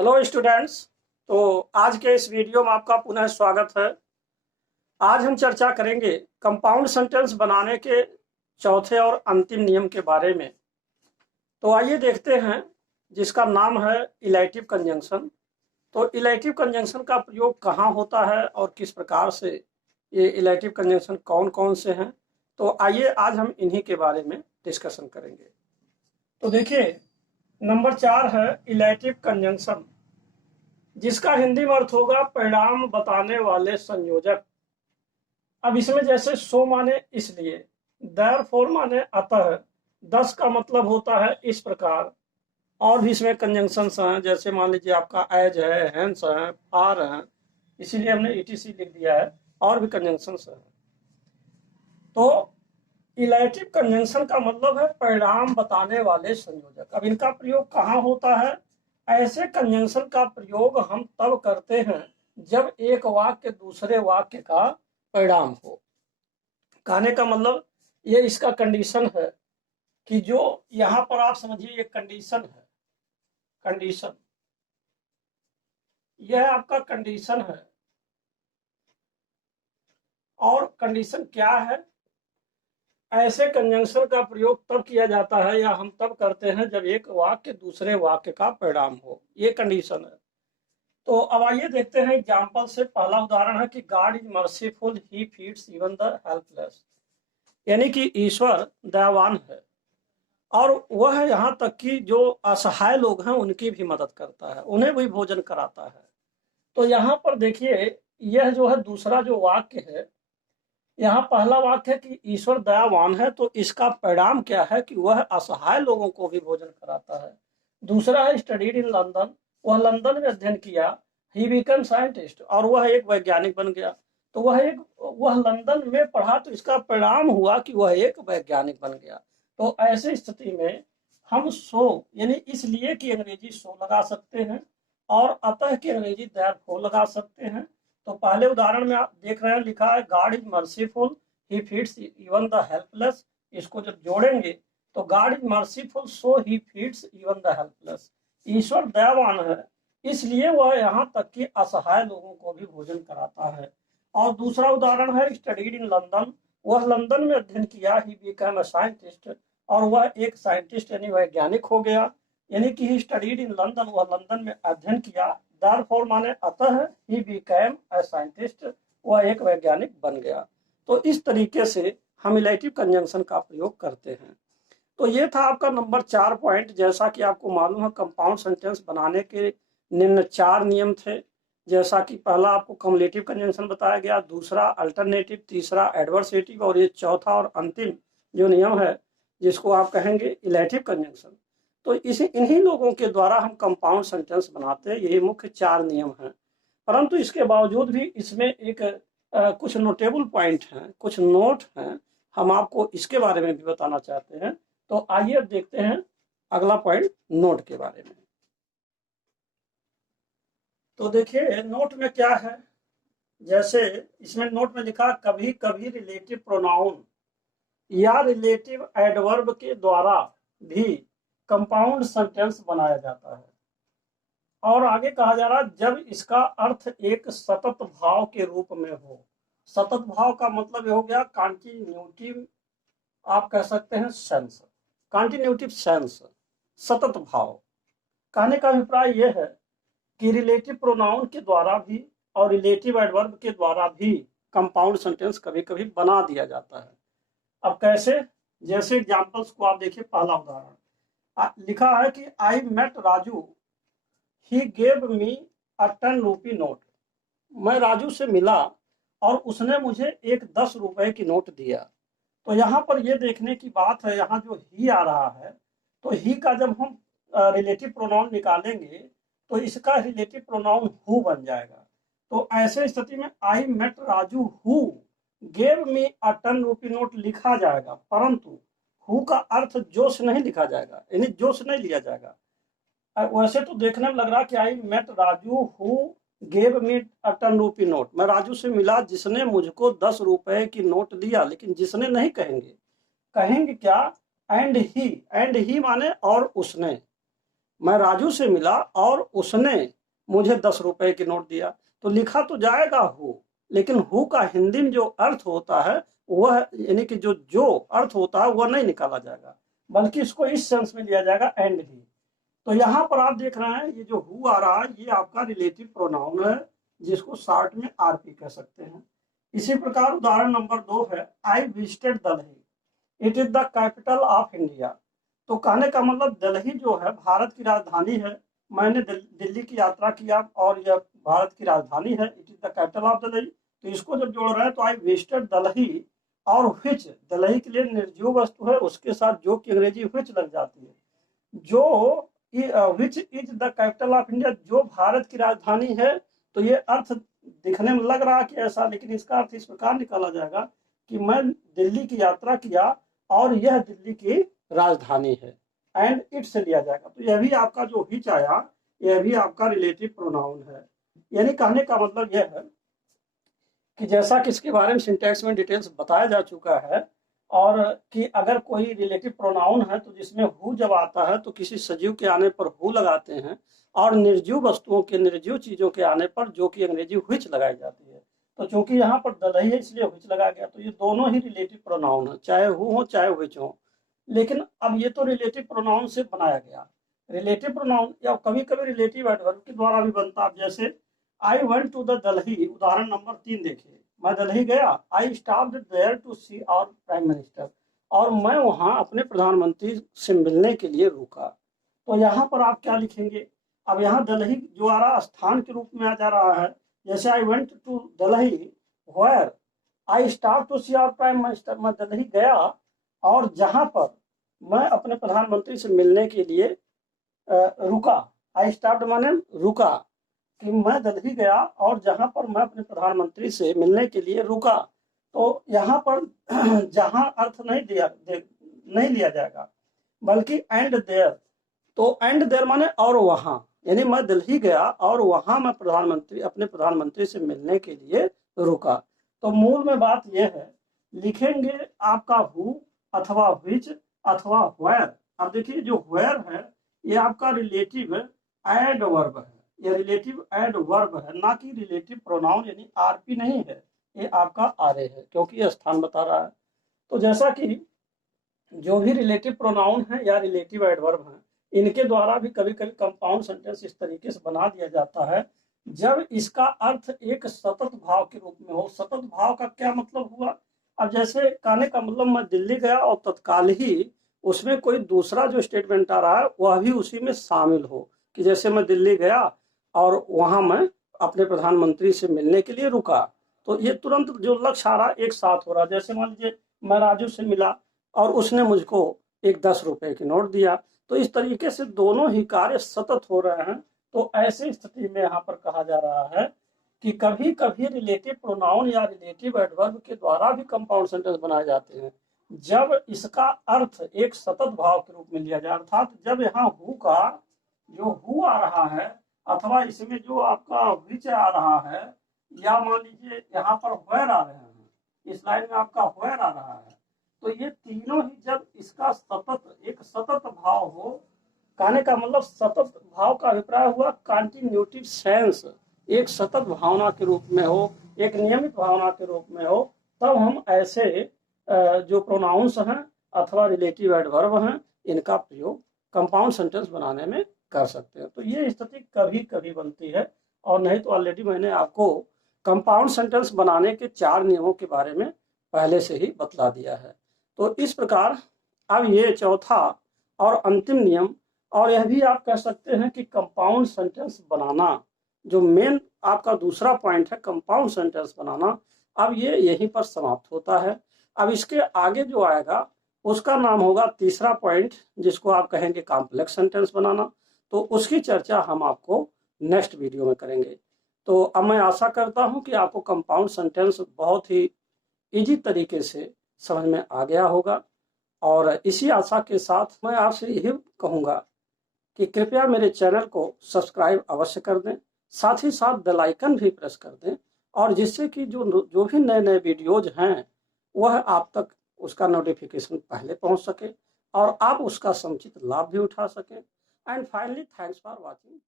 Hello students. तो आज के इस वीडियो में आपका पुनः स्वागत है। आज हम चर्चा करेंगे कंपाउंड सेंटेंस बनाने के चौथे और अंतिम नियम के बारे में। तो आइए देखते हैं, जिसका नाम है इलेटिव कंजंक्शन। तो इलेटिव कंजंक्शन का प्रयोग कहाँ होता है और किस प्रकार से ये इलेटिव कंजंक्शन कौन कौन से हैं, तो आइए आज हम इन्हीं के बारे में डिस्कशन करेंगे। तो देखिए, नंबर 4 है इलेटिव कंजंक्शन, जिसका हिंदी में अर्थ होगा परिणाम बताने वाले संयोजक। अब इसमें जैसे सो माने इसलिए, देयरफॉर माने अतः, दस का मतलब होता है इस प्रकार। और भी इसमें कंजंक्शंस हैं, जैसे मान लीजिए आपका एज है, हेंस है, फार है, इसीलिए हमने ईटीसी लिख दिया है। और भी कंजंक्शंस हैं। तो इलेटिव कंजंक्शन का मतलब है परिणाम बताने वाले संयोजक। अब इनका प्रयोग कहाँ होता है? ऐसे कंजंक्शन का प्रयोग हम तब करते हैं जब एक वाक्य दूसरे वाक्य का परिणाम हो। कहने का मतलब ये इसका कंडीशन है कि जो यहां पर आप समझिए ये कंडीशन है, कंडीशन, यह आपका कंडीशन है। और कंडीशन क्या है? ऐसे कंजंक्शन का प्रयोग तब किया जाता है या हम तब करते हैं जब एक वाक्य दूसरे वाक्य का परिणाम हो, ये कंडीशन है। तो अब आइए देखते हैं एग्जाम्पल से। पहला उदाहरण है कि God is merciful, he feeds even the helpless, यानी कि ईश्वर दयावान है और वह यहाँ तक कि जो असहाय लोग हैं उनकी भी मदद करता है, उन्हें भी भोजन कराता है। तो यहाँ पर देखिए, यह जो है दूसरा जो वाक्य है, यहाँ पहला वाक्य है कि ईश्वर दयावान है, तो इसका परिणाम क्या है कि वह असहाय लोगों को भी भोजन कराता है। दूसरा है स्टडीड इन लंदन, वह लंदन में अध्ययन किया। ही बिकम साइंटिस्ट, और वह एक वैज्ञानिक बन गया। तो वह लंदन में पढ़ा, तो इसका परिणाम हुआ कि वह एक वैज्ञानिक बन गया। तो ऐसी स्थिति में हम सो यानी इसलिए की अंग्रेजी सो लगा सकते हैं और अतः की अंग्रेजी देयरफॉर लगा सकते हैं। तो पहले उदाहरण में आप देख रहे हैं, लिखा है God is merciful, he feeds even the helpless. इसको जब जोड़ेंगे तो God is merciful so he feeds even the helpless. ईश्वर दयावान है, इसलिए वह यहाँ तक कि असहाय लोगों को भी भोजन कराता है। और दूसरा उदाहरण है स्टडीड इन लंदन, वह लंदन में अध्ययन किया। ही बिकम अ साइंटिस्ट, और वह एक साइंटिस्ट यानी वैज्ञानिक हो गया। यानी कि ही स्टडीड इन लंदन, वह लंदन में अध्ययन किया। देयरफॉर माने अतः, ही बिकेम अ साइंटिस्ट, वह एक वैज्ञानिक बन गया। तो इस तरीके से हम इलेटिव कंजंक्शन का प्रयोग करते हैं। तो ये था आपका नंबर 4 पॉइंट। जैसा कि आपको मालूम है, कंपाउंड सेंटेंस बनाने के निम्न 4 नियम थे। जैसा कि पहला आपको कम्युलेटिव कंजंक्शन बताया गया, दूसरा अल्टरनेटिव, तीसरा एडवर्सेटिव, और ये चौथा और अंतिम जो नियम है जिसको आप कहेंगे इलेटिव कंजंक्शन। तो इन्हीं लोगों के द्वारा हम कंपाउंड सेंटेंस बनाते हैं। यही मुख्य 4 नियम हैं। परंतु इसके बावजूद भी इसमें एक कुछ नोटेबल पॉइंट हैं, कुछ नोट हैं, हम आपको इसके बारे में भी बताना चाहते हैं। तो आइए अब देखते हैं अगला पॉइंट, नोट के बारे में। तो देखिए नोट में क्या है। जैसे इसमें नोट में लिखा, कभी कभी रिलेटिव प्रोनाउन या रिलेटिव एडवर्ब के द्वारा भी कंपाउंड सेंटेंस बनाया जाता है। और आगे कहा जा रहा, जब इसका अर्थ एक सतत भाव के रूप में हो। सतत भाव का मतलब ये हो गया कॉन्टिन्यूटिव, आप कह सकते हैं सेंस, कॉन्टिन्यूटिव सेंस, सतत भाव। कहने का अभिप्राय यह है कि रिलेटिव प्रोनाउन के द्वारा भी और रिलेटिव एडवर्ब के द्वारा भी कंपाउंड सेंटेंस कभी कभी बना दिया जाता है। अब कैसे? जैसे एग्जांपल्स को आप देखिए। पहला उदाहरण लिखा है कि I met Raju, he gave me a 10 rupee note. मैं राजू से मिला और उसने मुझे एक 10 रुपए की नोट दिया। तो यहाँ पर यह देखने की बात है, यहाँ जो ही आ रहा है, तो ही का जब हम रिलेटिव प्रोनाउन निकालेंगे तो इसका रिलेटिव प्रोनाउन हु बन जाएगा। तो ऐसे स्थिति में I met Raju who gave me a 10 rupee note लिखा जाएगा, परंतु हु का अर्थ जो से नहीं लिखा जाएगा, यानी जो से नहीं लिया जाएगा। वैसे तो देखने में लग रहा कि I met Raju who gave me a 10 rupee note, मैं राजू से मिला जिसने मुझको 10 रुपए की नोट दिया, लेकिन जिसने नहीं कहेंगे। कहेंगे क्या? एंड ही, एंड ही माने और उसने। मैं राजू से मिला और उसने मुझे 10 रुपए की नोट दिया। तो लिखा तो जाएगा हु, लेकिन हु का हिंदी में जो अर्थ होता है वह यानी कि जो अर्थ होता है वह नहीं निकाला जाएगा, बल्कि इसको इस सेंस में लिया जाएगा एंड ही। तो यहाँ पर आप देख रहे हैं ये जो हु आ रहा है ये आपका रिलेटिव प्रोनाउन है, जिसको शॉर्ट में आरपी कह सकते हैं। इसी प्रकार उदाहरण नंबर 2 है, I visited Delhi, it is the capital of India. तो कहने का मतलब दिल्ली जो है भारत की राजधानी है, मैंने दिल्ली की यात्रा किया और यह भारत की राजधानी है, it is the capital of Delhi. तो इसको जब जोड़ रहे हैं तो आई विजिटेड दिल्ली और व्हिच, दिल्ली के लिए निर्जीव वस्तु है, उसके साथ जो की अंग्रेजी व्हिच लग जाती है। जो which is the capital of India, जो भारत की राजधानी है। तो ये अर्थ दिखने में लग रहा है कि ऐसा, लेकिन इसका अर्थ इस प्रकार निकाला जाएगा कि मैं दिल्ली की यात्रा किया और यह दिल्ली की राजधानी है, एंड इट से लिया जाएगा। तो यह भी आपका जो विच आया यह भी आपका रिलेटिव प्रोनाउन है। यानी कहने का मतलब यह है कि जैसा कि इसके बारे में सिंटैक्स में डिटेल्स बताया जा चुका है, और कि अगर कोई रिलेटिव प्रोनाउन है तो जिसमें हु जब आता है तो किसी सजीव के आने पर हु लगाते हैं, और निर्जीव वस्तुओं के, निर्जीव चीजों के आने पर जो कि अंग्रेजी व्हिच लगाई जाती है। तो चूंकि यहाँ पर दिल्ली है इसलिए व्हिच लगा गया। तो ये दोनों ही रिलेटिव प्रोनाउन है, चाहे हु हो चाहे व्हिच हो। लेकिन अब ये तो रिलेटिव प्रोनाउन से बनाया गया। रिलेटिव प्रोनाउन या कभी कभी रिलेटिव एडवर्ब के द्वारा भी बनता है। जैसे I went to the Delhi, उदाहरण नंबर 3 देखिए, मैं दिल्ली गया, I stopped there to see our prime minister, और मैं वहां अपने प्रधानमंत्री से मिलने के लिए रुका। तो यहाँ पर आप क्या लिखेंगे? अब यहाँ दिल्ली जो आ रहा स्थान के रूप में आ जा रहा है। जैसे I went to Delhi where I stop to see our prime minister, मैं दिल्ली गया और जहां पर मैं अपने प्रधानमंत्री से मिलने के लिए रुका। आई स्टॉप्ड माने रुका, कि मैं दिल्ली गया और जहां पर मैं अपने प्रधानमंत्री से मिलने के लिए रुका। तो यहाँ पर जहां अर्थ नहीं लिया जाएगा, बल्कि एंड देयर। तो एंड देयर माने और वहां, यानी मैं दिल्ली गया और वहां मैं अपने प्रधानमंत्री से मिलने के लिए रुका। तो मूल में बात यह है, लिखेंगे आपका हु अथवा व्हिच अथवा व्हेयर। अब देखिए जो व्हेयर है ये आपका रिलेटिव एडवर्ब है, ये रिलेटिव एडवर्ब है, ना कि रिलेटिव प्रोनाउन, यानी आरपी नहीं है, ये आपका आरए है, क्योंकि ये स्थान बता रहा है। तो जैसा कि जो भी रिलेटिव प्रोनाउन है या रिलेटिव एडवर्ब है, इनके द्वारा भी कभी कभी कंपाउंड सेंटेंस इस तरीके से बना दिया जाता है जब इसका अर्थ एक सतत भाव के रूप में हो। सतत भाव का क्या मतलब हुआ? अब जैसे कहने का मतलब मैं दिल्ली गया और तत्काल ही उसमें कोई दूसरा जो स्टेटमेंट आ रहा है वह भी उसी में शामिल हो, कि जैसे मैं दिल्ली गया और वहां मैं अपने प्रधानमंत्री से मिलने के लिए रुका। तो ये तुरंत जो लक्ष्य आ रहा एक साथ हो रहा। जैसे मान लीजिए मैं राजू से मिला और उसने मुझको एक 10 रुपए की नोट दिया। तो इस तरीके से दोनों ही कार्य सतत हो रहे हैं। तो ऐसी स्थिति में यहाँ पर कहा जा रहा है कि कभी कभी रिलेटिव प्रोनाउन या रिलेटिव एडवर्ब के द्वारा भी कंपाउंड सेंटेंस बनाए जाते हैं जब इसका अर्थ एक सतत भाव के रूप में लिया जाए। अर्थात जब यहाँ हु का जो हु आ रहा है अथवा इसमें जो आपका विच आ रहा है, या मान लीजिए यहाँ पर व्हेयर आ रहे हैं, इस लाइन में आपका व्हेयर आ रहा है, तो ये तीनों ही जब इसका एक सतत भाव हो, कहने का मतलब सतत भाव का अभिप्राय हुआ कंटिन्यूटिव सेंस, एक सतत भावना के रूप में हो, एक नियमित भावना के रूप में हो, तब हम ऐसे जो प्रोनाउंस हैं अथवा रिलेटिव एडवर्ब हैं इनका प्रयोग कंपाउंड सेंटेंस बनाने में कर सकते हैं। तो ये स्थिति कभी कभी बनती है, और नहीं तो ऑलरेडी मैंने आपको कंपाउंड सेंटेंस बनाने के 4 नियमों के बारे में पहले से ही बतला दिया है। तो इस प्रकार अब ये चौथा और अंतिम नियम, और यह भी आप कह सकते हैं कि कंपाउंड सेंटेंस बनाना, जो मेन आपका दूसरा पॉइंट है कंपाउंड सेंटेंस बनाना, अब ये यहीं पर समाप्त होता है। अब इसके आगे जो आएगा उसका नाम होगा तीसरा पॉइंट, जिसको आप कहेंगे कॉम्प्लेक्स सेंटेंस बनाना। तो उसकी चर्चा हम आपको नेक्स्ट वीडियो में करेंगे। तो अब मैं आशा करता हूं कि आपको कंपाउंड सेंटेंस बहुत ही इजी तरीके से समझ में आ गया होगा, और इसी आशा के साथ मैं आपसे यही कहूँगा कि कृपया मेरे चैनल को सब्सक्राइब अवश्य कर दें, साथ ही साथ बेल आइकन भी प्रेस कर दें, और जिससे कि जो भी नए नए वीडियोज हैं वह आप तक उसका नोटिफिकेशन पहले पहुंच सके और आप उसका समुचित लाभ भी उठा सकें। And finally, thanks for watching.